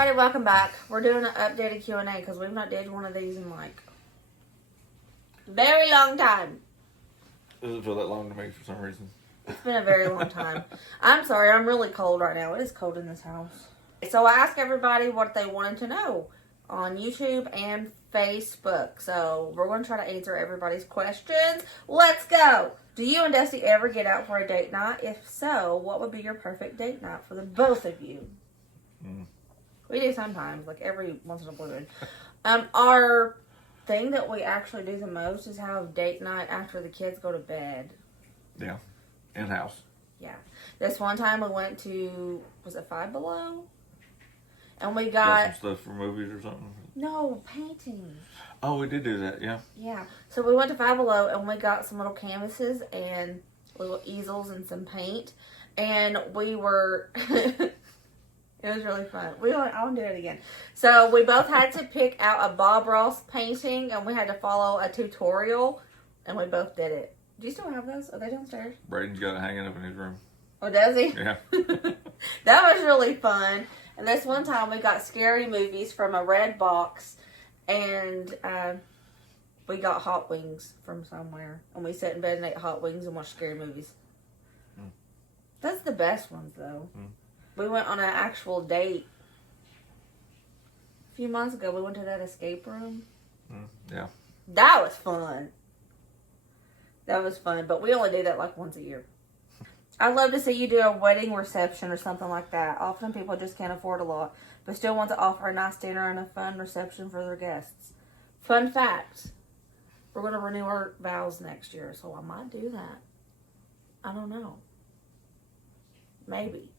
everybody, welcome back. We're doing an updated Q&A because we've not did one of these in like very long time. Doesn't feel that long to me for some reason. It's been a very long time. I'm sorry, I'm really cold right now. It is cold in this house. So I asked everybody what they wanted to know on YouTube and Facebook. So we're going to try to answer everybody's questions. Let's go. Do you and Dusty ever get out for a date night? If so, what would be your perfect date night for the both of you? We do sometimes, like every once in a blue moon. Our thing that we actually do the most is have date night after the kids go to bed. Yeah. In-house. Yeah. This one time we went to, was it Five Below? And we got some stuff for movies or something. No, painting. Oh, we did do that, yeah. Yeah. So we went to Five Below and we got some little canvases and little easels and some paint. And we were... It was really fun. I want to do it again. So we both had to pick out a Bob Ross painting, and we had to follow a tutorial, and we both did it. Do you still have those? Are they downstairs? Braden's got it hanging up in his room. Oh, does he? Yeah. That was really fun. And this one time we got scary movies from a red box, and we got hot wings from somewhere, and we sat in bed and ate hot wings and watched scary movies. That's the best ones, though. We went on an actual date a few months ago. We went to that escape room. Yeah. That was fun. That was fun. But we only do that like once a year. I'd love to see you do a wedding reception or something like that. Often people just can't afford a lot, but still want to offer a nice dinner and a fun reception for their guests. Fun fact. We're going to renew our vows next year, so I might do that. I don't know. Maybe.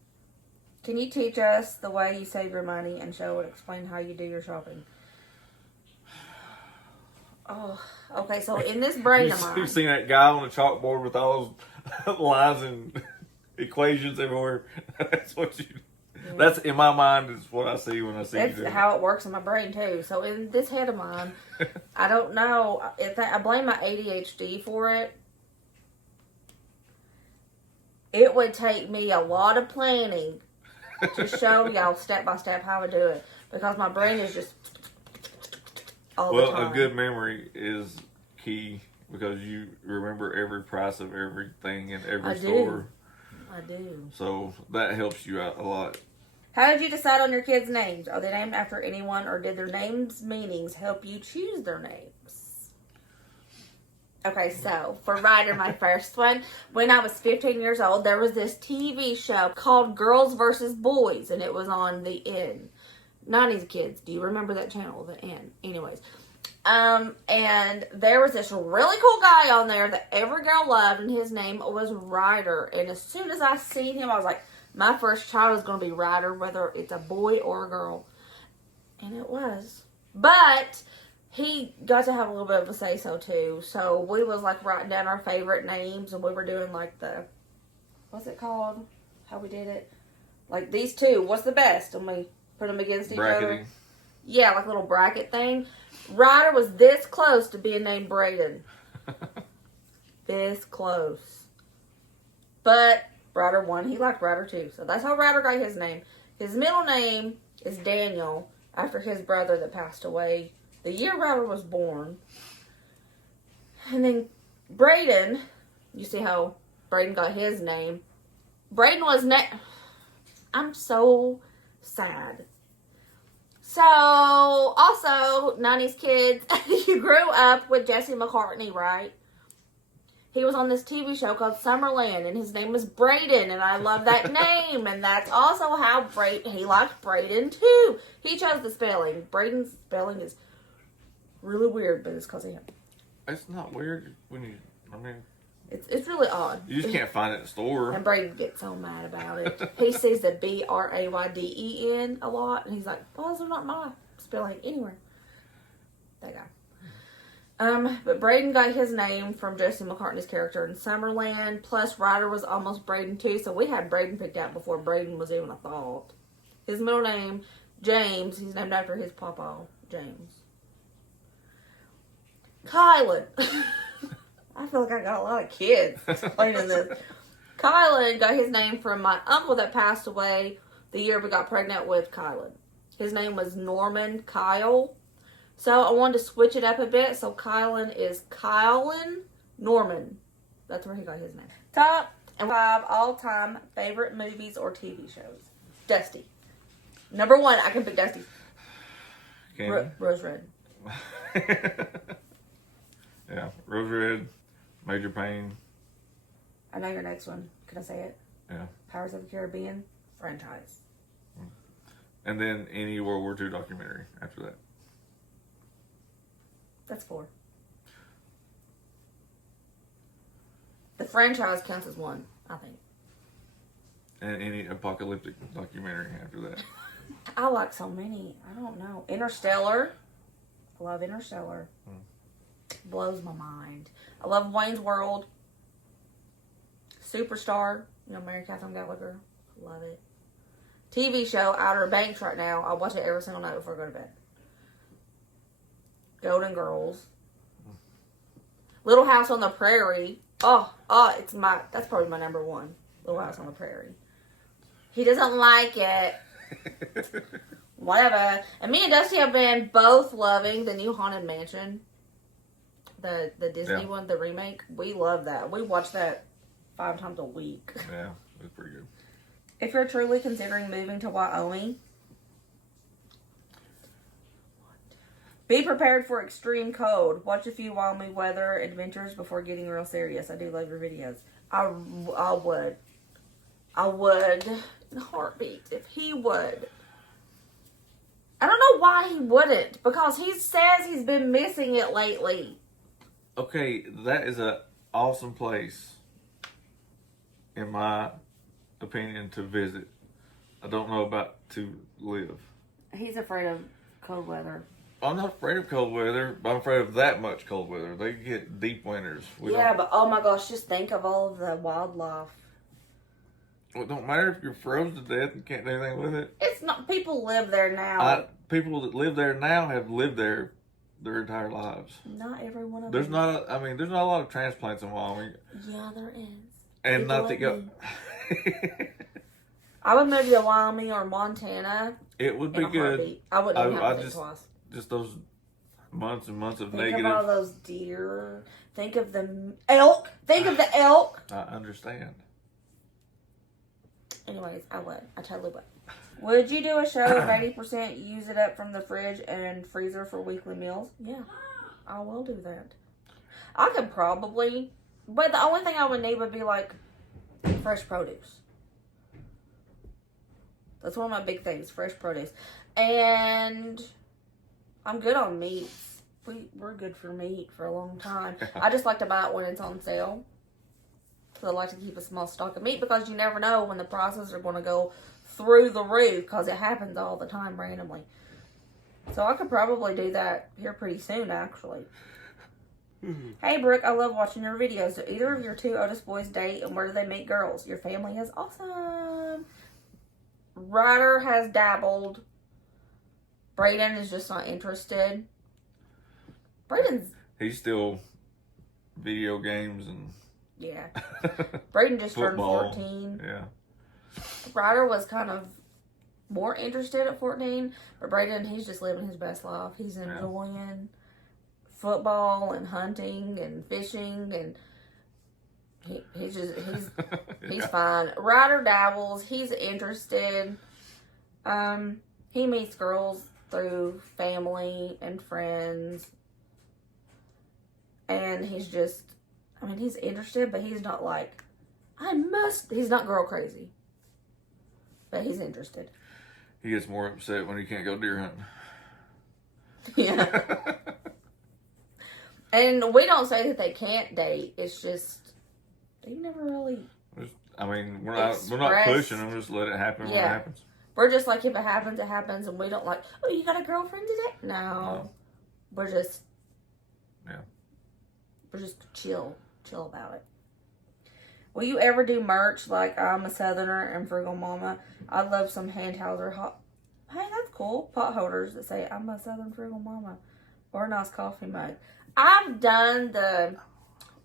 Can you teach us the way you save your money and show and explain how you do your shopping? Oh, okay. So in this brain of mine, You've seen that guy on the chalkboard with all those lines and equations everywhere. That's what you. Yeah. That's in my mind. Is what I see when I see. That's how it works in my brain too. So in this head of mine, I don't know if I blame my ADHD for it. It would take me a lot of planning to show y'all step by step how to do it, because my brain is just all the time. Well, a good memory is key because you remember every price of everything in every store. I do. So that helps you out a lot. How did you decide on your kids' names? Are they named after anyone, or did their names' meanings help you choose their names? Okay, so for Ryder, my first one, when I was 15 years old, there was this TV show called Girls vs. Boys, and it was on the N. 90s Kids. Do you remember that channel, the N? Anyways. And there was this really cool guy on there that every girl loved, and his name was Ryder. And as soon as I seen him, I was like, my first child is going to be Ryder, whether it's a boy or a girl. And it was. But he got to have a little bit of a say-so, too. So we was, like, writing down our favorite names, and we were doing, like, what's it called? How we did it? Like, these two, what's the best? And we put them against each other. Yeah, like a little bracket thing. Ryder was this close to being named Braden. This close. But Ryder won. He liked Ryder, too. So that's how Ryder got his name. His middle name is Daniel, after his brother that passed away the year Ryder was born. And then Braden, you see how Braden got his name. Braden was I'm so sad. So, also, 90s Kids, you grew up with Jesse McCartney, right? He was on this TV show called Summerland, and his name was Braden, and I love that name. And that's also how he liked Braden, too. He chose the spelling. Braden's spelling is really weird, but it's because of him. It's not weird when it's really odd. You just can't find it in the store. And Braden gets so mad about it. He sees the Braden a lot, and he's like, well, those are not my spelling anywhere. That guy. But Braden got his name from Jesse McCartney's character in Summerland, plus Ryder was almost Braden too, so we had Braden picked out before Braden was even a thought. His middle name, James, he's named after his papa, James. Kylan. I feel like I got a lot of kids explaining this. Kylan got his name from my uncle that passed away the year we got pregnant with Kylan. His name was Norman Kyle. So I wanted to switch it up a bit. So Kylan is Kylan Norman. That's where he got his name. Top 5 all-time favorite movies or TV shows. Dusty. Number 1, I can pick Dusty. Rose Red. Yeah, Rose Red, Major Payne. I know your next one. Can I say it? Yeah. Pirates of the Caribbean franchise. And then any World War II documentary after that. That's 4. The franchise counts as 1, I think. And any apocalyptic documentary after that. I like so many. I don't know. Interstellar. I love Interstellar. Blows my mind. I love Wayne's World. Superstar. You know, Mary Catherine Gallagher. Love it. TV show, Outer Banks right now. I watch it every single night before I go to bed. Golden Girls. Little House on the Prairie. That's probably my number 1. Little House on the Prairie. He doesn't like it. Whatever. And me and Dusty have been both loving the new Haunted Mansion. The Disney one, the remake. We love that. We watch that 5 times a week. Yeah, it's pretty good. If you're truly considering moving to Wyoming, be prepared for extreme cold. Watch a few Wyoming weather adventures before getting real serious. I do love your videos. I would. In a heartbeat. If he would. I don't know why he wouldn't. Because he says he's been missing it lately. Okay, that is an awesome place, in my opinion, to visit. I don't know about to live. He's afraid of cold weather. I'm not afraid of cold weather, but I'm afraid of that much cold weather. They get deep winters. But oh my gosh, just think of all of the wildlife. Well, it don't matter if you're frozen to death and can't do anything with it. It's not. People live there now. People that live there now have lived there their entire lives. Not every one of There's them. not a lot of transplants in Wyoming. Yeah, there is. And not to go. I would move to Wyoming or Montana. It would be good. Heartbeat. I wouldn't even have to think twice. Just those months and months of Think negative. of all those deer. Think of the elk. Think of the elk. I understand. Anyways, I would. I totally would. Would you do a show of 80% use it up from the fridge and freezer for weekly meals? Yeah, I will do that. I could probably, but the only thing I would need would be like fresh produce. That's one of my big things, fresh produce. And I'm good on meats. We're good for meat for a long time. I just like to buy it when it's on sale. So I like to keep a small stock of meat because you never know when the prices are going to go through the roof because it happens all the time randomly. So I could probably do that here pretty soon, actually. Hey, Brooke, I love watching your videos. Do either of your 2 oldest boys date, and where do they meet girls? Your family is awesome. Ryder has dabbled. Brayden is just not interested. He's still video games and yeah. Brayden just turned football. 14. Yeah. Ryder was kind of more interested at 14, but Brayden, he's just living his best life. He's enjoying football and hunting and fishing, and he's fine. Ryder dabbles. He's interested. He meets girls through family and friends, and he's interested, but he's not like, he's not girl crazy, but he's interested. He gets more upset when he can't go deer hunting. Yeah. And we don't say that they can't date. It's just, they never really we're not pushing them. Just let it happen when it happens. We're just like, if it happens, it happens. And we don't like, oh, you got a girlfriend today? No. We're just chill about it. Will you ever do merch like I'm a Southerner and Frugal Mama? I'd love some hand towels or hey, that's cool. Pot holders that say I'm a Southern Frugal Mama. Or a nice coffee mug. I've done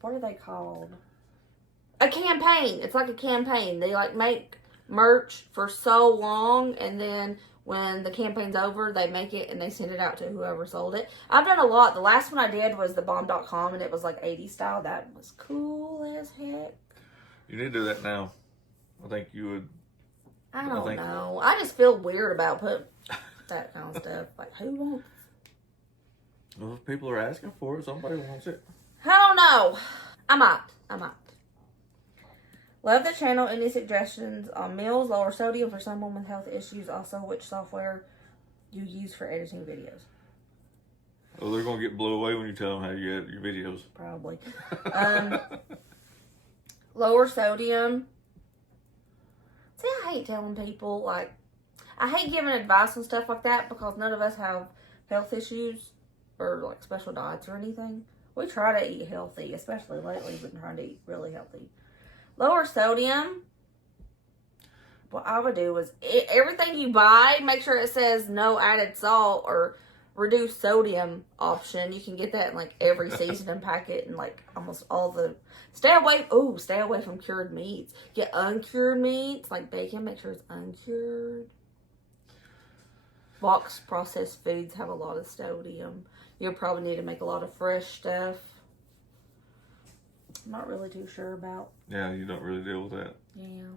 what are they called? A campaign. It's like a campaign. They like make merch for so long, and then when the campaign's over, they make it and they send it out to whoever sold it. I've done a lot. The last one I did was the bomb.com, and it was like 80s style. That was cool as heck. You need to do that now. I think you would. I don't know. I just feel weird about putting that kind of stuff. Like, who wants? Well, if people are asking for it, somebody wants it. I don't know. I might. Love the channel. Any suggestions on meals, lower sodium for someone with health issues? Also, which software you use for editing videos? Oh, they're going to get blown away when you tell them how you edit your videos. Probably. Lower sodium. See, I hate telling people, like, I hate giving advice and stuff like that because none of us have health issues or, like, special diets or anything. We try to eat healthy, especially lately. We've been trying to eat really healthy. Lower sodium. What I would do is, everything you buy, make sure it says no added salt or reduced sodium option. You can get that in, like, every seasoning packet and, like, almost all the... Stay away from cured meats. Get uncured meats, like bacon. Make sure it's uncured. Box processed foods have a lot of sodium. You'll probably need to make a lot of fresh stuff. I'm not really too sure about. Yeah, you don't really deal with that. Yeah.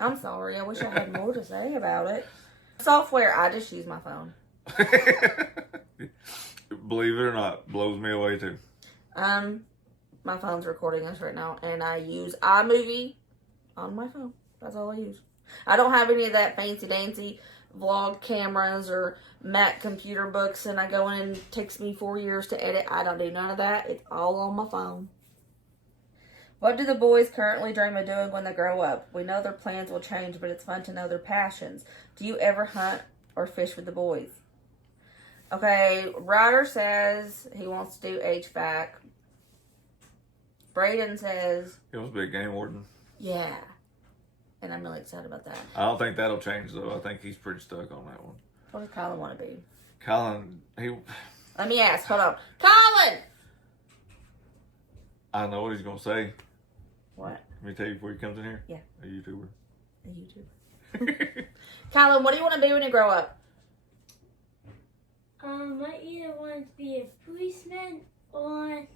I'm sorry. I wish I had more to say about it. Software, I just use my phone. Believe it or not, blows me away too. My phone's recording us right now, and I use iMovie on my phone. That's all I use. I don't have any of that fancy-dancy vlog cameras or Mac computer books, and I go in and it takes me 4 years to edit. I don't do none of that. It's all on my phone. What do the boys currently dream of doing when they grow up? We know their plans will change, but it's fun to know their passions. Do you ever hunt or fish with the boys? Okay, Ryder says he wants to do HVAC. Braden says... He wants to be a game warden. Yeah. And I'm really excited about that. I don't think that'll change, though. I think he's pretty stuck on that one. What does Colin want to be? Colin, Let me ask. Hold on. Colin! I know what he's going to say. What? Let me tell you before he comes in here. Yeah. A YouTuber. A YouTuber. Colin, what do you want to be when you grow up? I either want to be a policeman or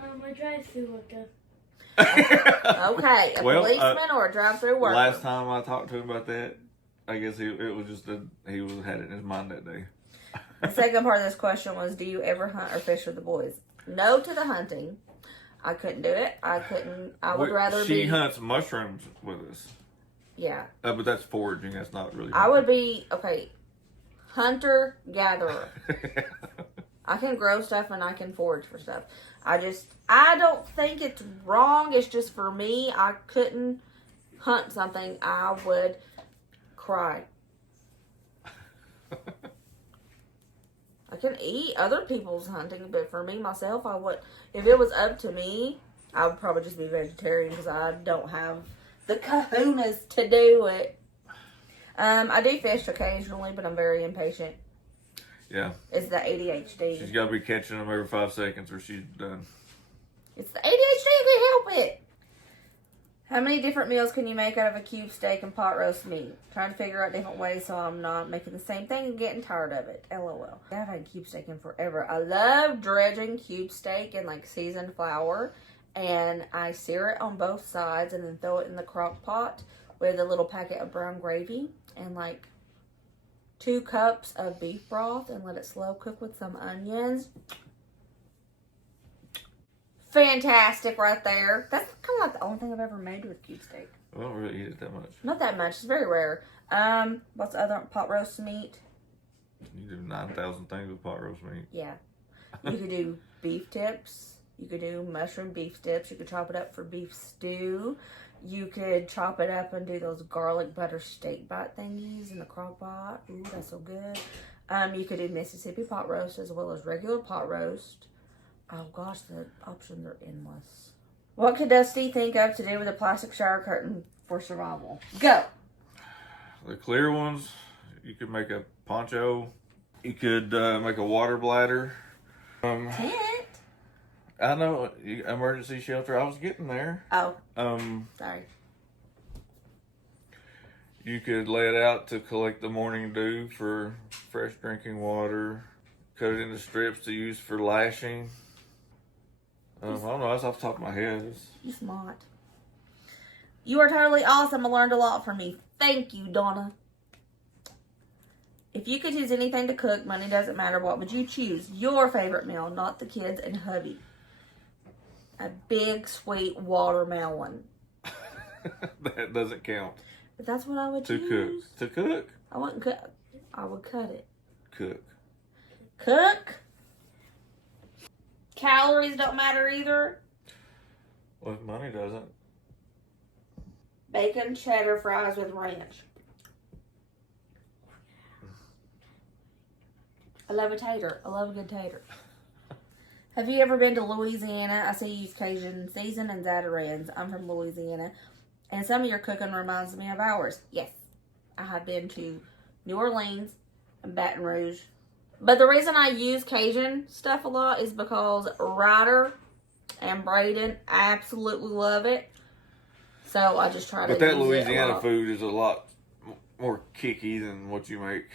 a drive-through worker. Okay, a policeman or a drive-through worker. Last time I talked to him about that, I guess it was just he had it in his mind that day. The second part of this question was, do you ever hunt or fish with the boys? No to the hunting. I couldn't do it. I would rather She hunts mushrooms with us. Yeah. But that's foraging. That's not really hunting. I would be, hunter-gatherer. I can grow stuff and I can forage for stuff. I don't think it's wrong. It's just for me, I couldn't hunt something. I would cry. I can eat other people's hunting, but for me, myself, I would, if it was up to me, I would probably just be vegetarian because I don't have the kahunas to do it. I do fish occasionally, but I'm very impatient. Yeah. It's the ADHD. She's got to be catching them every 5 seconds or she's done. It's the ADHD, I can't help it. How many different meals can you make out of a cube steak and pot roast meat? Trying to figure out different ways so I'm not making the same thing and getting tired of it. LOL. I've had cube steak in forever. I love dredging cube steak in like seasoned flour. And I sear it on both sides and then throw it in the crock pot with a little packet of brown gravy and like 2 cups of beef broth and let it slow cook with some onions. Fantastic right there. That's kind of like the only thing I've ever made with cube steak. I don't really eat it that much. Not that much. It's very rare. What's the other pot roast meat? You do 9,000 things with pot roast meat. Yeah. You could do beef tips. You could do mushroom beef tips. You could chop it up for beef stew. You could chop it up and do those garlic butter steak bite thingies in the crock pot. Ooh, that's so good. You could do Mississippi pot roast as well as regular pot roast. Oh gosh, the options are endless. What could Dusty think of to do with a plastic shower curtain for survival? Go! The clear ones, you could make a poncho. You could make a water bladder. Tent? I know, emergency shelter. I was getting there. Oh. Sorry. You could lay it out to collect the morning dew for fresh drinking water. Cut it into strips to use for lashing. I don't know. That's off the top of my head. You're smart. You are totally awesome. I learned a lot from you. Thank you, Donna. If you could choose anything to cook, money doesn't matter, what would you choose? Your favorite meal, not the kids and hubby. A big, sweet watermelon. That doesn't count. But that's what I would choose. To cook? I wouldn't cook. I would cut it. Cook. Cook? Calories don't matter either. Well, money doesn't. Bacon cheddar fries with ranch. I love a tater. I love a good tater. Have you ever been to Louisiana? I see you use Cajun season and Zatarans. I'm from Louisiana. And some of your cooking reminds me of ours. Yes. I have been to New Orleans and Baton Rouge. But the reason I use Cajun stuff a lot is because Ryder and Braden absolutely love it. So I just try to use it a lot. But that Louisiana food is a lot more kicky than what you make.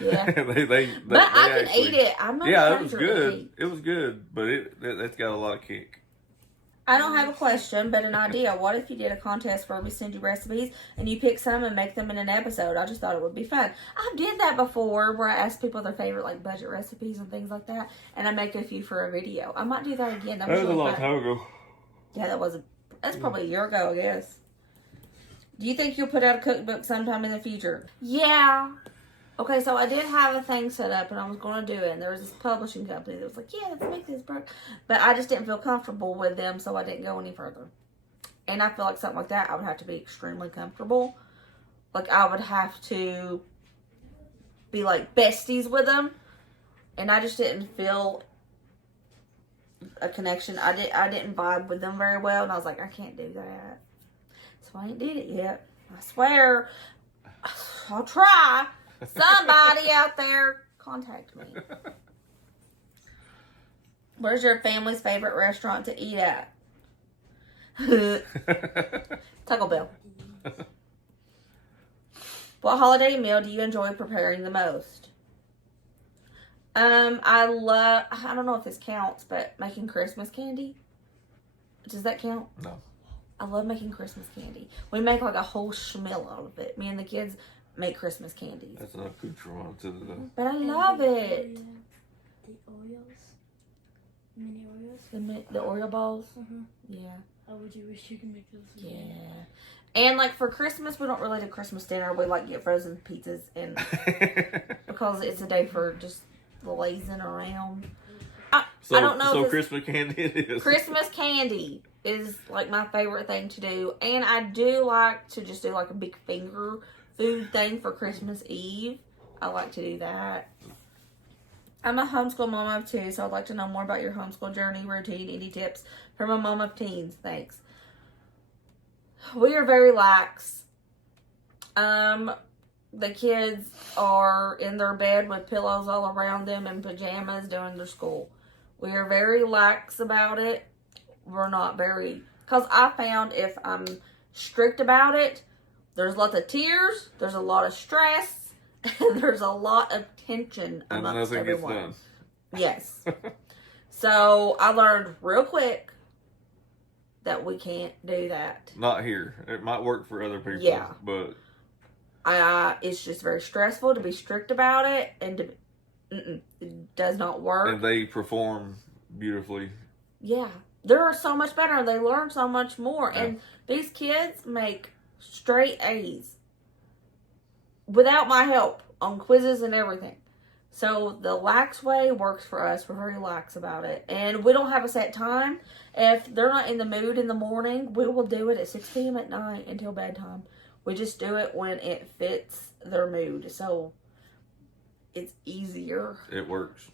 Yeah. they but I can actually eat it. I'm not it was good. It was good, but it's got a lot of kick. I don't have a question, but an idea. What if you did a contest where we send you recipes and you pick some and make them in an episode? I just thought it would be fun. I did that before where I asked people their favorite like budget recipes and things like that, and I make a few for a video. I might do that again. That was really a long fun. time ago. Yeah, that's probably a year ago, I guess. Do you think you'll put out a cookbook sometime in the future? Yeah. Okay, so I did have a thing set up and I was going to do it, and there was this publishing company that was like, yeah, let's make this book. But I just didn't feel comfortable with them, so I didn't go any further. And I feel like something like that, I would have to be extremely comfortable. Like, I would have to be like besties with them. And I just didn't feel a connection. I didn't vibe with them very well, and I was like, I can't do that. So I ain't did it yet. I swear, I'll try. Somebody out there, contact me. Where's your family's favorite restaurant to eat at? Taco Bell. What holiday meal do you enjoy preparing the most? I don't know if this counts, but making Christmas candy. Does that count? No. I love making Christmas candy. We make like a whole schmeal out of it. Me and the kids make Christmas candies. That's an accoutrement to the... But I love it. The Oreos. Mini Oreos. The Oreo balls? Uh-huh. Yeah. Oh, would you wish you could make those? Yeah. And like for Christmas, we don't really do Christmas dinner. We like get frozen pizzas and because it's a day for just lazing around. I don't know. So Christmas candy it is. Christmas candy is like my favorite thing to do. And I do like to just do like a big finger food thing for Christmas Eve. I like to do that. I'm a homeschool mom of 2, so I'd like to know more about your homeschool journey, routine, any tips from a mom of teens. Thanks. We are very lax. The kids are in their bed with pillows all around them and pajamas doing their school. We are very lax about it. We're not very... Because I found if I'm strict about it, there's lots of tears, there's a lot of stress, and there's a lot of tension amongst everyone. And nothing gets done. Yes. So I learned real quick that we can't do that. Not here. It might work for other people. Yeah. But it's just very stressful to be strict about it, and it does not work. And they perform beautifully. Yeah. They're so much better. They learn so much more. Yeah. And these kids make straight A's without my help on quizzes and everything. So the lax way works for us. We're very lax about it. And we don't have a set time. If they're not in the mood in the morning, we will do it at 6 p.m. at night until bedtime. We just do it when it fits their mood. So it's easier. It works.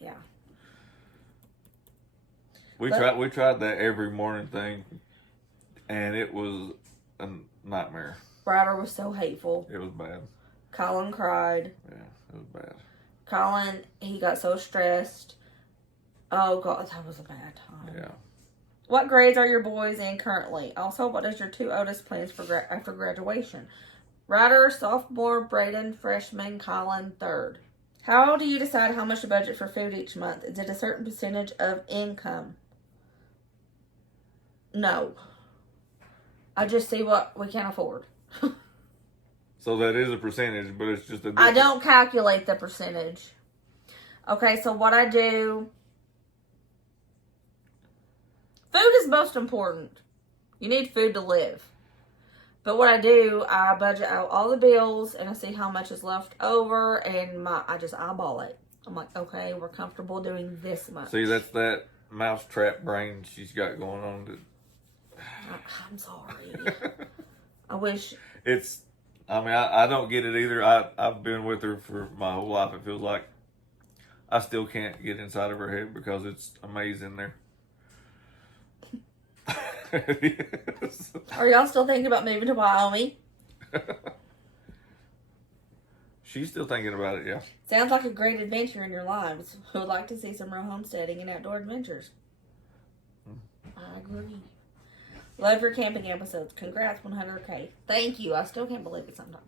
Yeah. We tried that every morning thing, and it was a nightmare. Ryder was so hateful. It was bad. Colin cried. Yeah, it was bad. Colin, he got so stressed. Oh, God, that was a bad time. Yeah. What grades are your boys in currently? Also, what is your 2 oldest plans for after graduation? Ryder, sophomore. Braden, freshman. Colin, third. How do you decide how much to budget for food each month? Is it a certain percentage of income? No. I just see what we can afford. So that is a percentage, but it's just a I don't calculate the percentage. Okay, so what I do... Food is most important. You need food to live. But what I do, I budget out all the bills and I see how much is left over and I just eyeball it. I'm like, okay, we're comfortable doing this much. See, that's that mousetrap brain she's got going on. I'm sorry. I wish... I don't get it either. I've been with her for my whole life, it feels like. I still can't get inside of her head because it's amazing there. Yes. Are y'all still thinking about moving to Wyoming? She's still thinking about it, yeah. Sounds like a great adventure in your lives. Who would like to see some real homesteading and outdoor adventures? I agree. Love your camping episodes. Congrats, 100K. Thank you. I still can't believe it sometimes.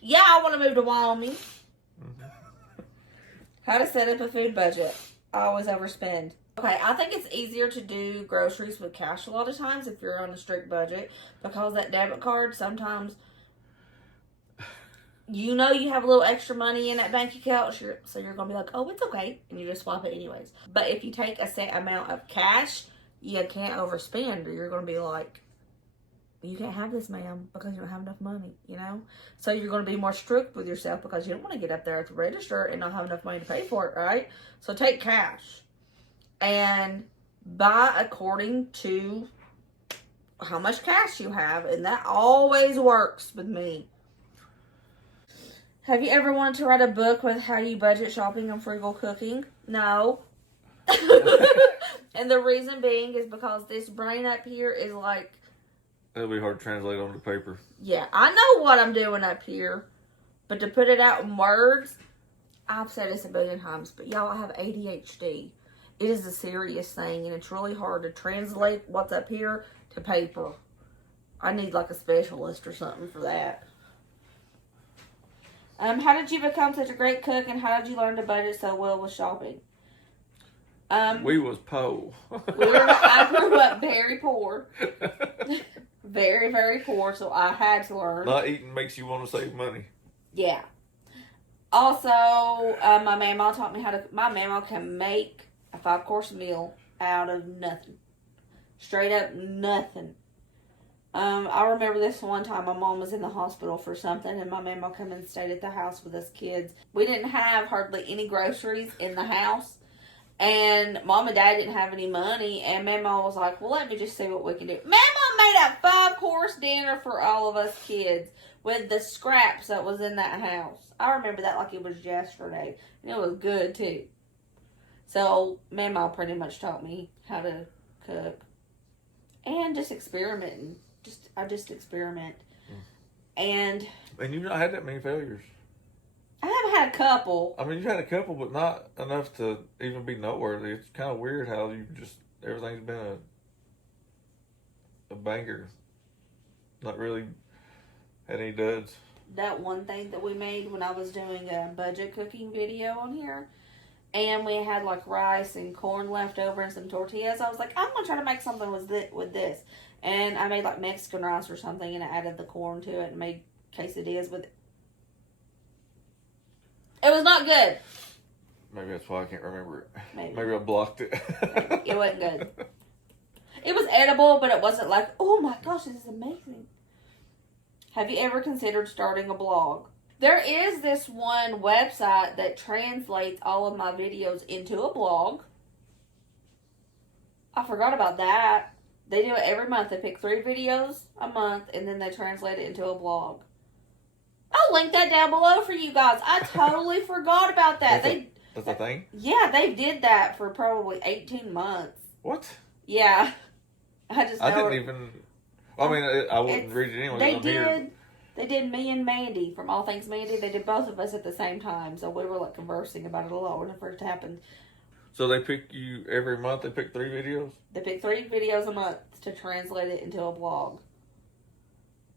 Yeah, I want to move to Wyoming. How to set up a food budget. I always overspend. Okay, I think it's easier to do groceries with cash a lot of times if you're on a strict budget, because that debit card sometimes, you know, you have a little extra money in that bank account, so you're going to be like, oh, it's okay, and you just swap it anyways. But if you take a set amount of cash, you can't overspend, or you're going to be like, you can't have this, ma'am, because you don't have enough money, you know? So you're going to be more strict with yourself because you don't want to get up there at the register and not have enough money to pay for it, right? So take cash and buy according to how much cash you have, and that always works with me. Have you ever wanted to write a book with how you budget shopping and frugal cooking? No. And the reason being is because this brain up here is like... It'll be hard to translate onto paper. Yeah, I know what I'm doing up here, but to put it out in words, I've said this a billion times, but y'all, I have ADHD. It is a serious thing, and it's really hard to translate what's up here to paper. I need like a specialist or something for that. How did you become such a great cook, and how did you learn to budget so well with shopping? We was poor. I grew up very poor. Very, very poor, so I had to learn. Not eating makes you want to save money. Yeah. Also, my mama taught me my mama can make a 5-course meal out of nothing. Straight up nothing. I remember this one time my mom was in the hospital for something, and my mama come and stayed at the house with us kids. We didn't have hardly any groceries in the house, and mom and dad didn't have any money, and mama was like, well, let me just see what we can do. Mama made a 5-course dinner for all of us kids with the scraps that was in that house. I remember that like it was yesterday, and it was good too. So mama pretty much taught me how to cook and just experimenting. I just experiment. And you've not had that many failures. I have had a couple. I mean, you've had a couple, but not enough to even be noteworthy. It's kind of weird how everything's been a banger. Not really had any duds. That one thing that we made when I was doing a budget cooking video on here, and we had like rice and corn left over and some tortillas. I was like, I'm going to try to make something with this. And I made like Mexican rice or something, and I added the corn to it and made quesadillas with it. It was not good. Maybe that's why I can't remember it. Maybe I blocked it. It wasn't good. It was edible, but it wasn't like, oh my gosh, this is amazing. Have you ever considered starting a blog? There is this one website that translates all of my videos into a blog. I forgot about that. They do it every month. They pick 3 videos a month, and then they translate it into a blog. I'll link that down below for you guys. I totally forgot about that. That's a thing? Yeah, they did that for probably 18 months. What? Yeah. I didn't even... I mean, I wouldn't read it anyway. They did me and Mandy from All Things Mandy. They did both of us at the same time. So we were like conversing about it a lot when it first happened. So they pick you every month? They pick 3 videos? They pick 3 videos a month to translate it into a blog.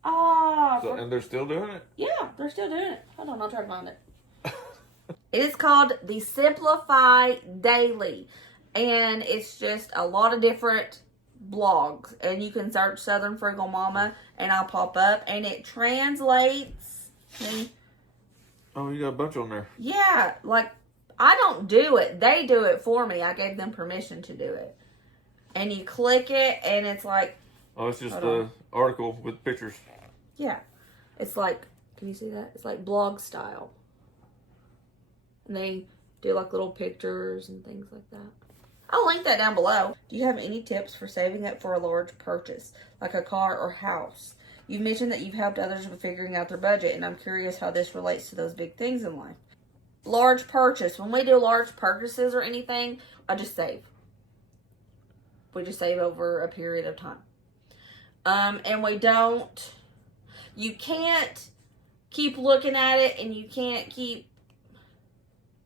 Oh, And they're still doing it? yeah, they're still doing it. Hold on, I'll try to find it. It is called the Simplify Daily. And it's just a lot of different blogs. And you can search Southern Frugal Mama and I'll pop up. And it translates. Oh, you got a bunch on there. Yeah, like I don't do it. They do it for me. I gave them permission to do it. And you click it and it's like. Oh, it's just the article with pictures. Yeah. It's like, can you see that? It's like blog style. And they do like little pictures and things like that. I'll link that down below. Do you have any tips for saving up for a large purchase, like a car or house? You've mentioned that you've helped others with figuring out their budget, and I'm curious how this relates to those big things in life. Large purchase. When we do large purchases or anything, I just save. We just save over a period of time. And we don't, you can't keep looking at it and you can't keep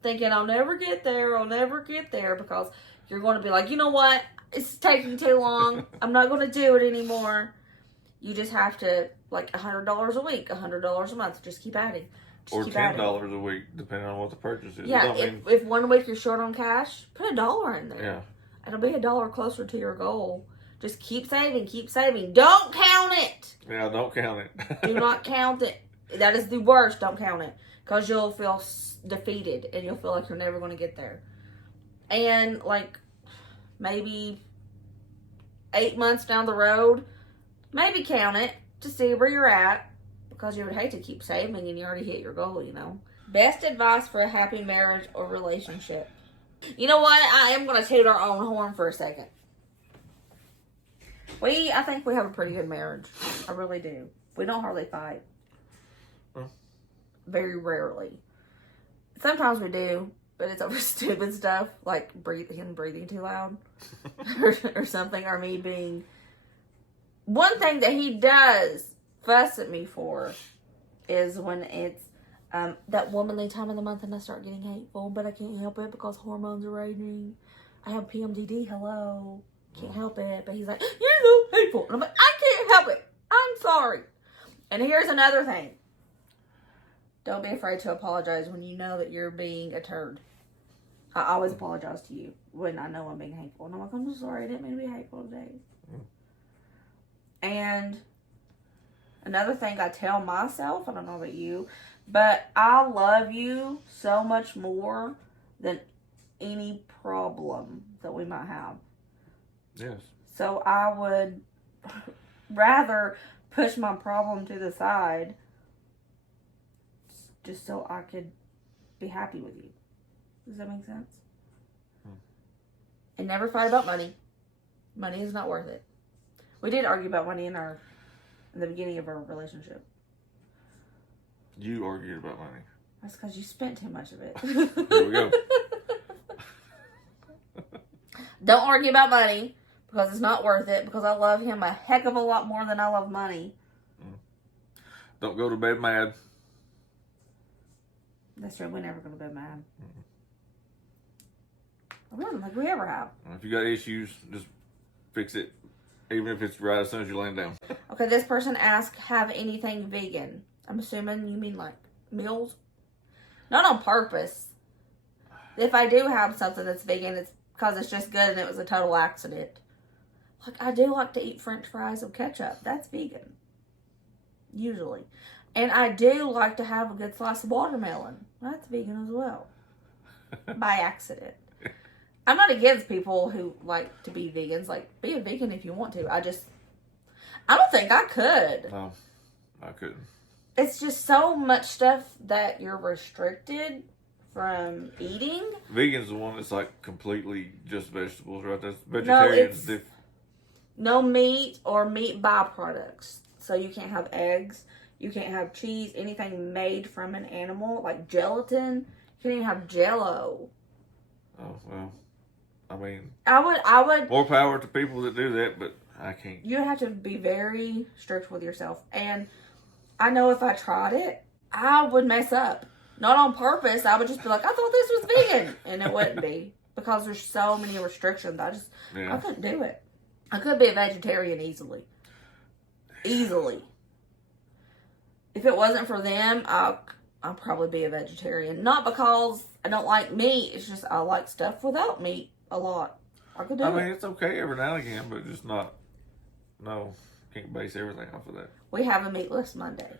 thinking, I'll never get there, because you're going to be like, you know what? It's taking too long. I'm not going to do it anymore. You just have to, like, $100 a week, $100 a month. Just keep adding. Or $10 a week, depending on what the purchase is. Yeah, if 1 week you're short on cash, put $1 in there. Yeah. It'll be $1 closer to your goal. Just keep saving, keep saving. Don't count it. Yeah, don't count it. Do not count it. That is the worst. Don't count it. Because you'll feel defeated and you'll feel like you're never going to get there. And like maybe 8 months down the road, maybe count it to see where you're at. Because you would hate to keep saving and you already hit your goal, you know. Best advice for a happy marriage or relationship. You know what? I am going to toot our own horn for a second. I think we have a pretty good marriage. I really do. We don't hardly fight. Very rarely. Sometimes we do, but it's over stupid stuff, like him breathing too loud or something, or me being... One thing that he does fuss at me for is when it's that womanly time of the month and I start getting hateful, but I can't help it because hormones are raging. I have PMDD, hello. Can't help it. But he's like, you're so hateful. And I'm like, I can't help it. I'm sorry. And here's another thing. Don't be afraid to apologize when you know that you're being a turd. I always apologize to you when I know I'm being hateful. And I'm like, I'm so sorry. I didn't mean to be hateful today. And another thing I tell myself, I don't know about you, but I love you so much more than any problem that we might have. Yes. So I would rather push my problem to the side just so I could be happy with you. Does that make sense? And never fight about money. Money is not worth it. We did argue about money in the beginning of our relationship. You argued about money. That's because you spent too much of it. Here we go. Don't argue about money because it's not worth it, because I love him a heck of a lot more than I love money. Don't go to bed mad. That's true. We're never going to bed mad. I don't think we ever have. If you got issues, just fix it. Even if it's right as soon as you're laying down. Okay, this person asked, have anything vegan? I'm assuming you mean like meals? Not on purpose. If I do have something that's vegan, it's because it's just good and it was a total accident. Like, I do like to eat French fries with ketchup. That's vegan. Usually. And I do like to have a good slice of watermelon. That's vegan as well. By accident. I'm not against people who like to be vegans. Like, be a vegan if you want to. I don't think I could. No, I couldn't. It's just so much stuff that you're restricted from eating. Vegan's the one that's like completely just vegetables, right? That's vegetarians. No meat or meat byproducts. So you can't have eggs. You can't have cheese. Anything made from an animal, like gelatin. You can't even have Jell-O. Oh, well. I mean, I would. More power to people that do that, but I can't. You have to be very strict with yourself. And I know if I tried it, I would mess up. Not on purpose. I would just be like, I thought this was vegan. And it wouldn't be. Because there's so many restrictions. I couldn't do it. I could be a vegetarian easily. Easily. if it wasn't for them, I'll probably be a vegetarian. Not because I don't like meat. It's just I like stuff without meat a lot. I could do it. I mean, it's okay every now and again, but just not. No, can't base everything off of that. We have a meatless Monday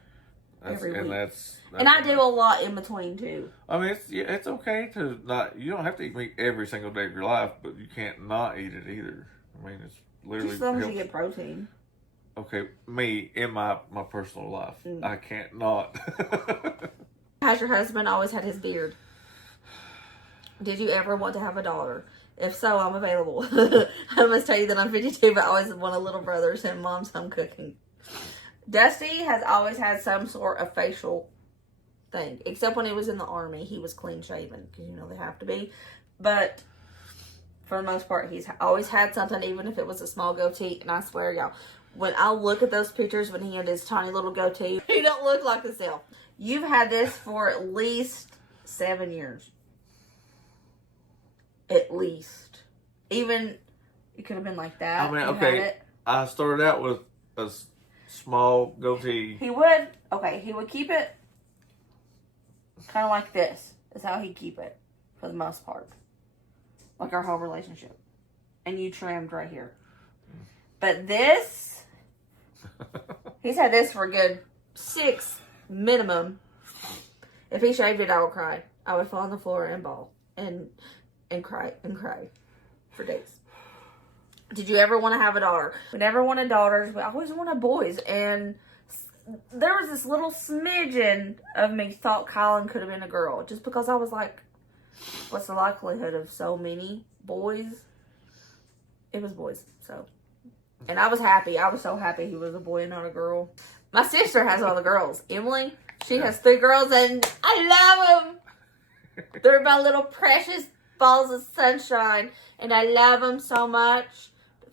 every week. And I do a lot in between too. I mean, it's okay to not. You don't have to eat meat every single day of your life, but you can't not eat it either. I mean, it's literally Just as long as you get protein. Okay, me in my personal life, I can't not. Has your husband always had his beard? Did you ever want to have a daughter? If so, I'm available. I must tell you that I'm 52, but I always want a little brother, so mom's home cooking. Dusty has always had some sort of facial thing, except when he was in the army. He was clean shaven, because you know they have to be. But for the most part, he's always had something, even if it was a small goatee. And I swear, y'all, when I look at those pictures when he had his tiny little goatee, he don't look like himself. You've had this for at least 7 years. At least. Even, it could have been like that. I mean, okay, I started out with a small goatee. He would keep it kind of like this. Is how he'd keep it for the most part. Like our whole relationship. And you trimmed right here. But this, he's had this for a good 6 minimum. If he shaved it, I would cry. I would fall on the floor and bawl. And cry for days. Did you ever want to have a daughter? We never wanted daughters. We always wanted boys. And there was this little smidgen of me thought Colin could have been a girl. Just because I was like, what's the likelihood of so many boys? It was boys. So, and I was happy. I was so happy he was a boy and not a girl. My sister has all the girls. Emily, she has 3 girls and I love them. They're my little precious balls of sunshine, and I love them so much.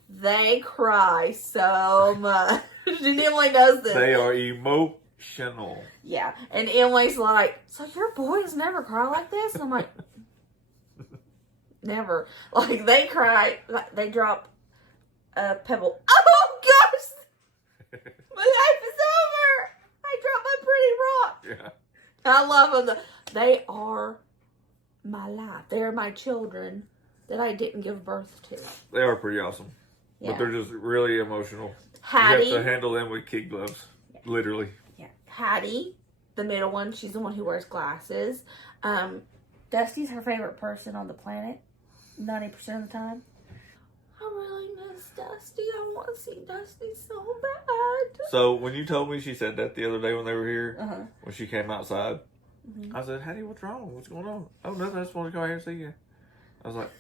They cry so much. And Emily knows this. They are emotional. Yeah, and Emily's like, so your boys never cry like this? And I'm like, never. Like, they cry, like, they drop a pebble. Oh, gosh! My life is over! I dropped my pretty rock. Yeah. I love them. They are my life. They're my children that I didn't give birth to. They are pretty awesome. Yeah. But they're just really emotional. Hattie. You have to handle them with kid gloves. Yeah. Literally. Yeah. Hattie, the middle one, she's the one who wears glasses. Dusty's her favorite person on the planet 90% of the time. I really miss Dusty. I want to see Dusty so bad. So when you told me she said that the other day when they were here, when she came outside, I said, Hattie, what's wrong? What's going on? Oh, nothing. I just want to come here and see you. I was like,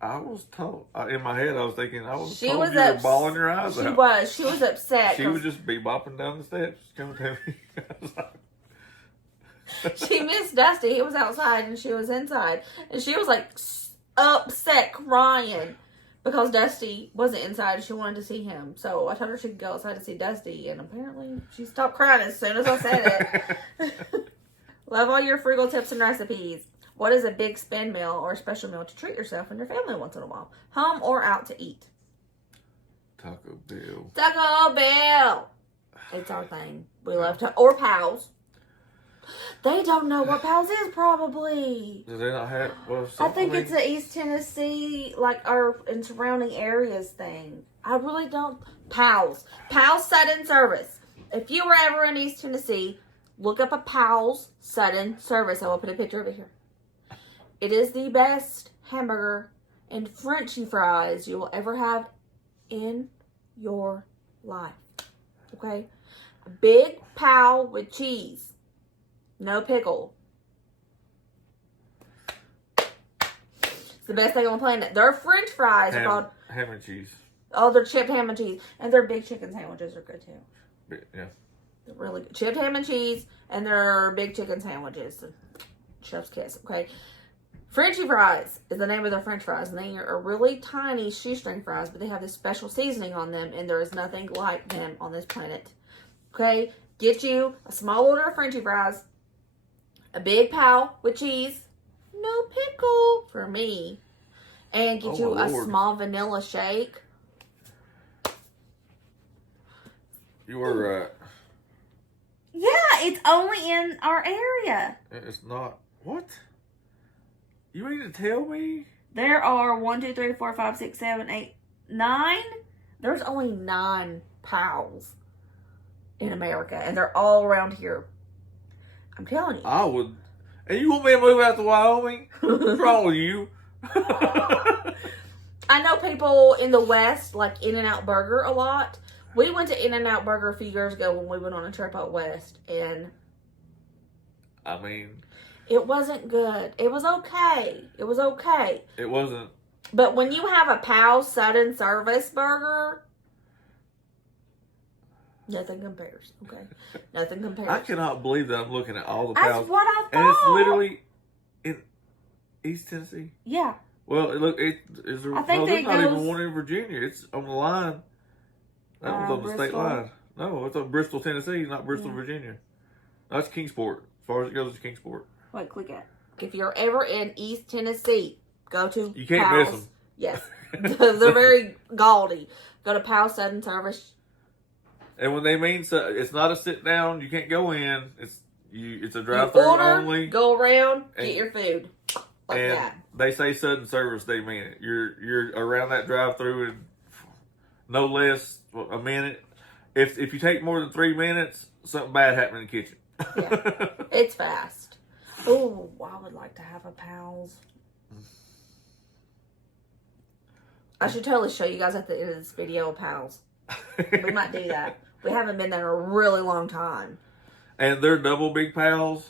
I was told. In my head, I was thinking, you were bawling your eyes out. She was upset. She would just be bopping down the steps, coming to me. I was like, she missed Dusty. He was outside and she was inside. And she was like upset, crying. Because Dusty wasn't inside and she wanted to see him. So I told her she could go outside to see Dusty. And apparently she stopped crying as soon as I said it. Love all your frugal tips and recipes. What is a big spend meal or a special meal to treat yourself and your family once in a while? Home or out to eat? Taco Bell. Taco Bell. It's our thing. We love to. Or Pals. They don't know what Pals is, probably. Do they not have? I think it's a East Tennessee, like our and surrounding areas thing. I really don't. Pals sudden service. If you were ever in East Tennessee, look up a Pals sudden service. I will put a picture of it here. It is the best hamburger and Frenchy fries you will ever have in your life. Okay, a big Pal with cheese. No pickle. It's the best thing on the planet. Their French fries are called ham and cheese. Oh, they're chipped ham and cheese. And their big chicken sandwiches are good too. Yeah. They're really good. Chipped ham and cheese and their big chicken sandwiches. Chef's kiss. Okay. Frenchy fries is the name of their French fries. And they are really tiny shoestring fries, but they have this special seasoning on them. And there is nothing like them on this planet. Okay. Get you a small order of Frenchy fries. A big Pal with cheese, no pickle for me, and get you a small vanilla shake. You were, it's only in our area. It's not. What? You mean to tell me? There are 1, 2, 3, 4, 5, 6, 7, 8, 9. There's only 9 pals in America, and they're all around here. I'm telling you. I would. And you want me to move out to Wyoming? What's wrong with you? I know people in the West like In-N-Out Burger a lot. We went to In-N-Out Burger a few years ago when we went on a trip out west, and I mean, it wasn't good. It was okay. It was okay. it wasn't. But when you have a PAL sudden service burger, nothing compares. Okay, nothing compares. I cannot believe that I'm looking at all the That's pals. what I thought. And it's literally in East Tennessee. Yeah. Well, look, there's I think there's it not goes- even one in Virginia. It's on the line. That one's on the state Bristol? line. No, it's on Bristol, Tennessee, not Bristol, Yeah. Virginia. No, it's Kingsport. As far as it goes, it's Kingsport. Wait, click it. If you're ever in East Tennessee, go to You can't Powell's. miss them. Yes. They're very gaudy. Go to Powell Sudden Service. And when they mean so, it's not a sit down. You can't go in. It's a You drive through order, only. go around, And- get your food. Like and that. they say sudden service. They mean it. You're around that drive through in no less a minute. If you take more than 3 minutes, something bad happened in the kitchen. Yeah. It's fast. Oh, I would like to have a Powell's. I should totally show you guys at the end of this video a Powell's. We might do that. We haven't been there in a really long time. And they're double big pals.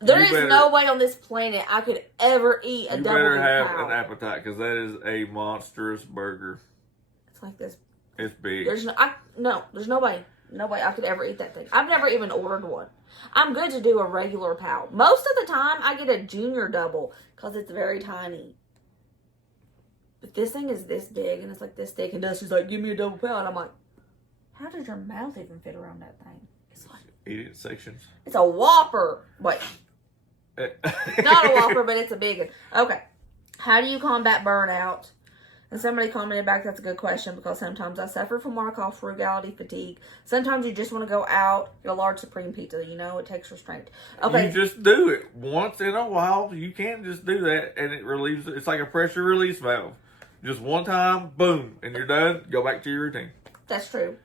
There You is better- no way on this planet I could ever eat a You double better big have Powell. an appetite because that is a monstrous burger. It's like this. It's big. There's no way. No way I could ever eat that thing. I've never even ordered one. I'm good to do a regular Powell. Most of the time, I get a junior double because it's very tiny. But this thing is this big and it's like this thick, and Dusty's like, "Give me a double Powell," and I'm like, "How does your mouth even fit around that thing?" It's like Eat it in sections. it's a Whopper. Wait, not a Whopper, but it's a big one. Okay, how do you combat burnout? And somebody commented back, that's a good question, because sometimes I suffer from what I call frugality fatigue. Sometimes you just want to go out, get a large supreme pizza, it takes restraint. Okay. You just do it once in a while. You can't just do that, and it relieves. It's like a pressure release valve. Just one time, boom, and you're done. Go back to your routine. That's true.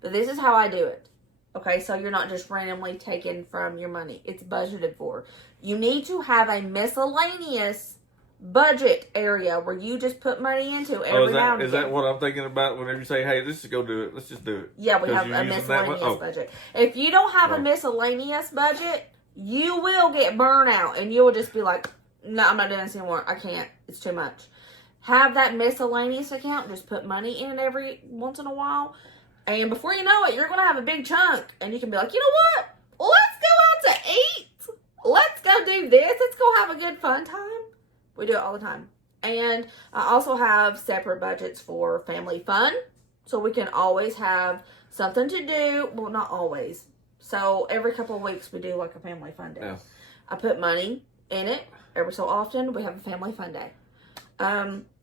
But this is how I do it. Okay, so you're not just randomly taking from your money. It's budgeted for. You need to have a miscellaneous budget area where you just put money into every now and Is again. that what I'm thinking about whenever you say, hey, let's just go do it. Let's just do it. Yeah, we 'Cause have you're a using that miscellaneous one? Oh. budget. If you don't have a Oh. miscellaneous budget, you will get burnout, and you will just be like, "No, I'm not doing this anymore. I can't. It's too much." Have that miscellaneous account. Just put money in it every once in a while, and before you know it, you're going to have a big chunk, and you can be like, "You know what? Let's go out to eat. Let's go do this. Let's go have a good fun time." We do it all the time. And I also have separate budgets for family fun. So we can always have something to do. Well, not always. So every couple of weeks we do like a family fun day. Yeah. I put money in it. Every so often we have a family fun day.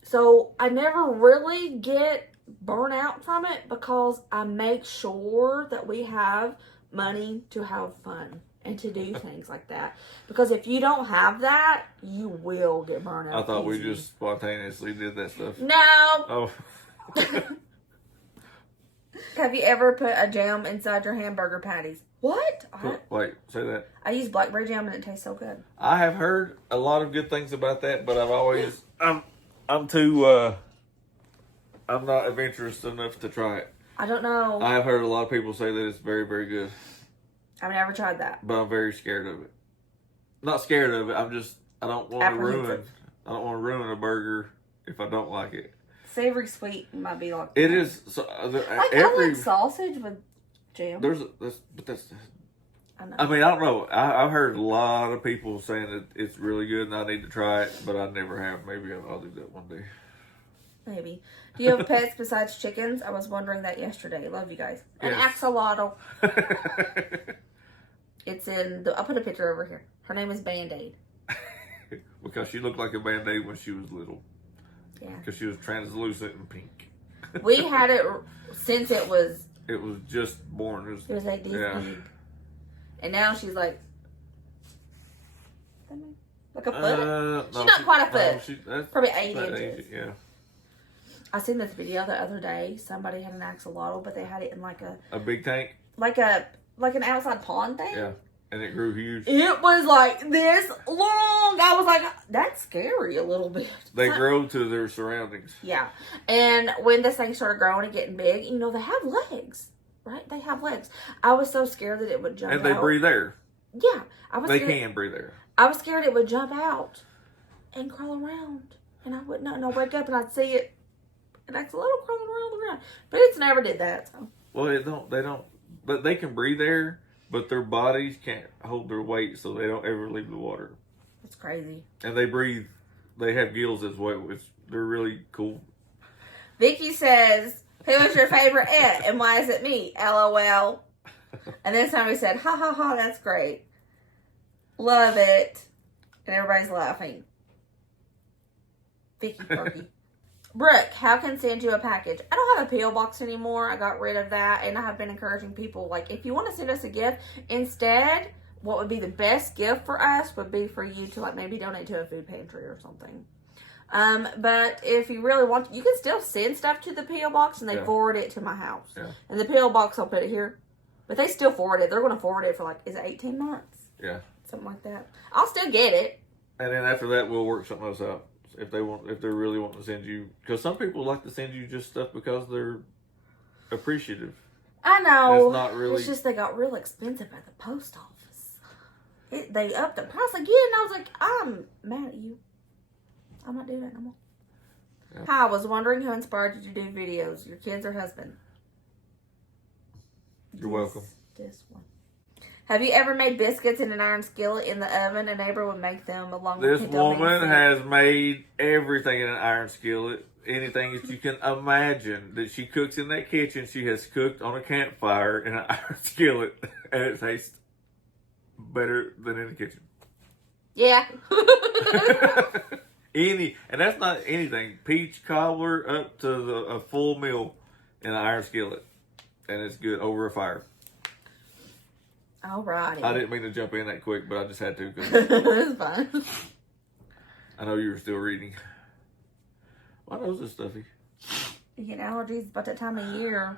So I never really get burnout from it because I make sure that we have money to have fun and to do things like that. Because if you don't have that, you will get burned out. I thought we easy. just spontaneously did that stuff. No. Oh. Have you ever put a jam inside your hamburger patties? What? Wait, say that. I use blackberry jam and it tastes so good. I have heard a lot of good things about that, but I'm too I'm not adventurous enough to try it. I don't know. I have heard a lot of people say that it's very, very good, I've never tried that. but I'm very scared of it. Not scared of it. I don't want to ruin. Apprehensive. I don't want to ruin a burger if I don't like it. Savory sweet might be like It that. is so, I like sausage with jam. I know. I mean, I don't know. I've heard a lot of people saying that it's really good and I need to try it, but I never have. Maybe I'll do that one day. Maybe. Do you have pets besides chickens? I was wondering that yesterday. Love you guys. An Yes. axolotl. It's I'll put a picture over here. Her name is Band-Aid. Because she looked like a Band-Aid when she was little. Yeah. Because she was translucent and pink. We had it since it was It was just born. a DSP. Yeah. And now she's like a foot. She's No, not quite a foot. That's Probably 8 about inches. yeah. I seen this video the other day. Somebody had an axolotl, but they had it in like a big tank, like an outside pond thing. Yeah, and it grew huge. It was like this long. I was like, that's scary a little bit. They grow to their surroundings. Yeah, and when this thing started growing and getting big, you know, they have legs, right? They have legs. I was so scared that it would jump out. And they breathe air. Yeah, I was. They scared. can breathe air. I was scared it would jump out and crawl around, and I wouldn't know. And I'd wake up and I'd see it, an axolotl crawling around the ground. But it's never did that. So. Well, they don't. But they can breathe air, but their bodies can't hold their weight, so they don't ever leave the water. That's crazy. And they breathe. They have gills as well. They're really cool. Vicky says, "Who is your favorite it, and why is it me? LOL." And then somebody said, "Ha ha ha, that's great. Love it." And everybody's laughing. Vicky Perky. Brooke, how can send you a package? I don't have a P.O. box anymore. I got rid of that. And I have been encouraging people, like, if you want to send us a gift, instead, what would be the best gift for us would be for you to, like, maybe donate to a food pantry or something. But if you really want, you can still send stuff to the P.O. box and they forward it to my house. Yeah. And the P.O. box, I'll put it here. But they still forward it. They're going to forward it for, like, is it 18 months? Yeah. Something like that. I'll still get it. And then after that, we'll work something else out. If they're really wanting to send you, because some people like to send you just stuff because they're appreciative. I know. It's not really. It's just they got real expensive at the post office. They upped the price again. And I was like, I'm mad at you. I'm not doing that no more. Yeah. Hi, I was wondering who inspired you to do videos. Your kids or husband? You're welcome. This one. Have you ever made biscuits in an iron skillet in the oven? A neighbor would make them along with This woman has made everything in an iron skillet. Anything that you can imagine that she cooks in that kitchen, she has cooked on a campfire in an iron skillet. And it tastes better than in the kitchen. Yeah. And that's not anything. Peach cobbler up to a full meal in an iron skillet. And it's good over a fire. Alrighty. I didn't mean to jump in that quick, but I just had to. It's fine. I know you were still reading. My nose is stuffy. You get allergies about that time of year.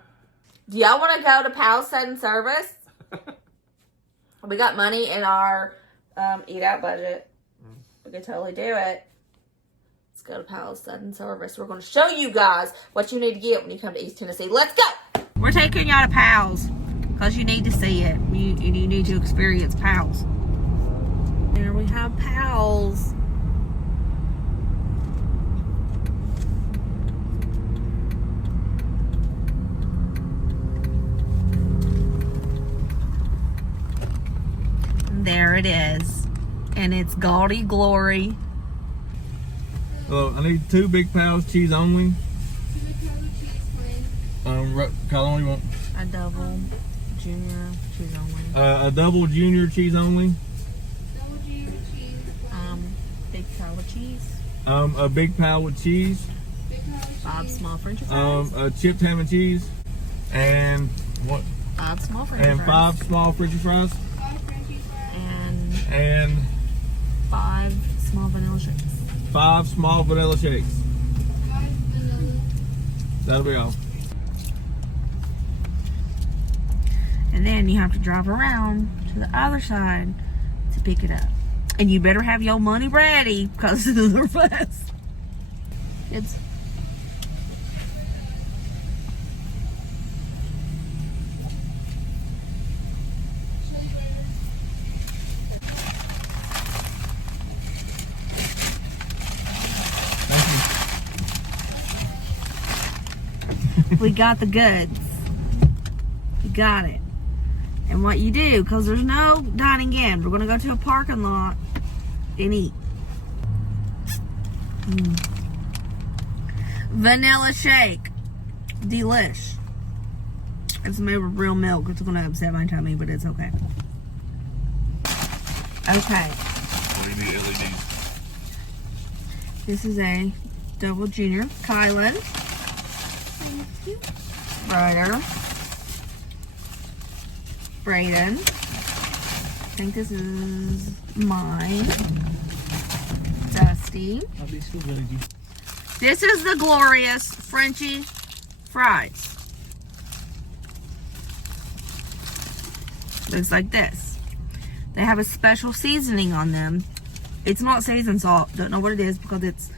Do y'all want to go to Pal's Sudden Service? We got money in our eat out budget. We could totally do it. Let's go to Pal's Sudden Service. We're going to show you guys what you need to get when you come to East Tennessee. Let's go! We're taking y'all to Pal's because you need to see it. You need to experience Pal's. Here we have Pal's. There it is. And it's gaudy glory. I need 2 big Pals, cheese only. Kyle only want A double junior cheese only. a double junior cheese only. Double junior cheese. Big pile of cheese. A big pal with cheese. Big pile of cheese. 5 small French fries. A chipped ham and cheese. And what? 5 small French And fries. 5 small French fries. 5 Frenchie fries. And 5 small vanilla shakes. 5 small vanilla shakes. 5 vanilla. That'll be all. And then you have to drive around to the other side to pick it up. And you better have your money ready because they're fast. Kids. We got the goods. We got it. And what you do, because there's no dining in, we're going to go to a parking lot and eat. Vanilla shake. Delish. It's made with real milk. It's going to upset my tummy, but it's okay. Okay. We need LEDs. This is a double junior. Kylan. Ryder. Brayden. think this is mine. Dusty. I'll be so glad you. This is the glorious Frenchy fries. Looks like this. They have a special seasoning on them. It's not seasoned salt. Don't know what it is because it's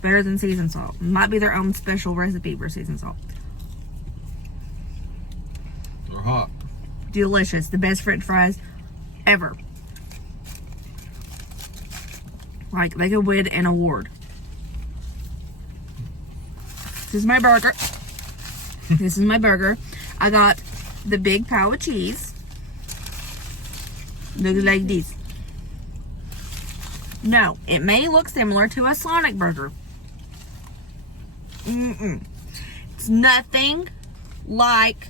better than seasoned salt. It might be their own special recipe for seasoned salt. They're hot. Delicious. The best French fries ever. Like, they could win an award. This is my burger. This is my burger. I got the big pile of cheese. Looks like this. No, it may look similar to a Sonic burger. It's nothing like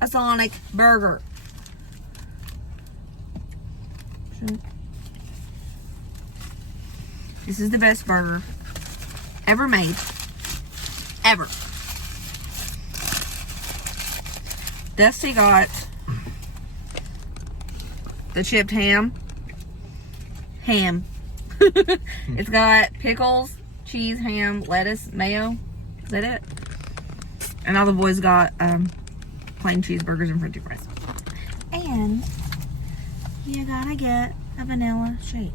a Sonic burger. This is the best burger ever made. Ever. Dusty got the chipped ham. It's got pickles, cheese, ham, lettuce, mayo. Is that it? And all the boys got plain cheeseburgers and French fries. And you gotta get a vanilla shake.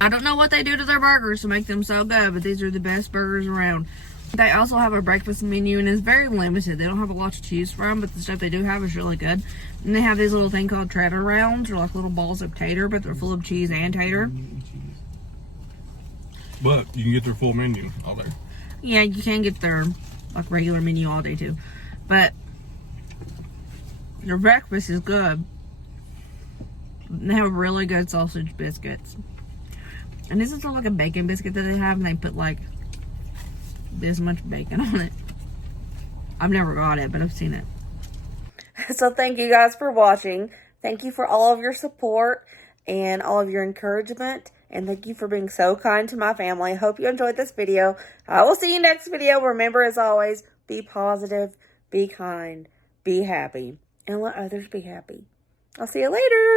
I don't know what they do to their burgers to make them so good, but these are the best burgers around. They also have a breakfast menu, and it's very limited. They don't have a lot to choose from, but the stuff they do have is really good. And they have these little thing called Trader Rounds, or like little balls of tater, but they're full of cheese and tater. But you can get their full menu all day. Yeah, you can get their like regular menu all day too, but their breakfast is good. They have really good sausage biscuits. And this is like a bacon biscuit that they have, and they put like this much bacon on it. I've never got it, but I've seen it. So thank you guys for watching. Thank you for all of your support and all of your encouragement. And thank you for being so kind to my family. I hope you enjoyed this video. I will see you next video. Remember, as always, be positive, be kind, be happy, and let others be happy. I'll see you later.